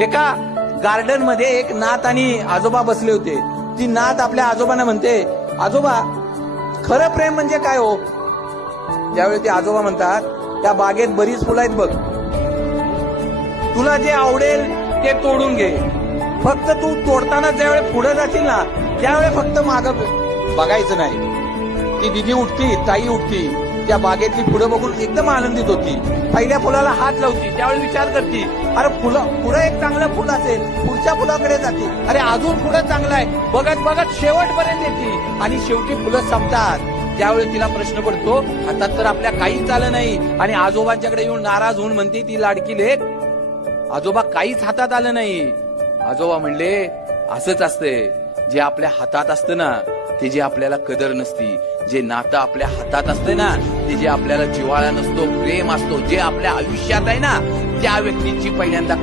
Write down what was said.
एका गार्डन मध्ये एक नात आणि आजोबा बसले होते. ती नात आपल्या आजोबांना म्हणते, आजोबा खरं प्रेम म्हणजे काय हो? त्यावेळी ते आजोबा म्हणतात, त्या बागेत बरीच फुलं आहेत बघ, तुला जे आवडेल ते तोडून घे, फक्त तू तोडताना ज्यावेळी पुढे जाशील ना त्यावेळी फक्त मागं बघायचं नाही. ती दिदी उठती, ताई उठती, त्या बागेतली फुलं बघून एकदम आनंदित होती. पहिल्या फुलाला हात लावती, त्यावेळी विचार करती, अरे पुढं एक चांगलं फुल असेल, पुढच्या फुलाकडे जाते, अरे अजून पुढं चांगलं आहे, बघत बघत शेवटपर्यंत येते आणि शेवटी फुलं संपतात. त्यावेळी तिला प्रश्न पडतो, हातात तर आपल्या काहीच आलं नाही. आणि आजोबांच्याकडे येऊन नाराज होऊन म्हणते ती लाडकी लेक, आजोबा काहीच हातात आलं नाही. आजोबा म्हणले, असंच असते, जे आपल्या हातात असतं ना त्याची आपल्याला कदर नसती. जे नातं आपल्या हातात असते ना ते जे आपल्याला जिव्हाळा नसतो, प्रेम असतो, जे आपल्या आयुष्यात आहे ना त्या व्यक्तीची पहिल्यांदा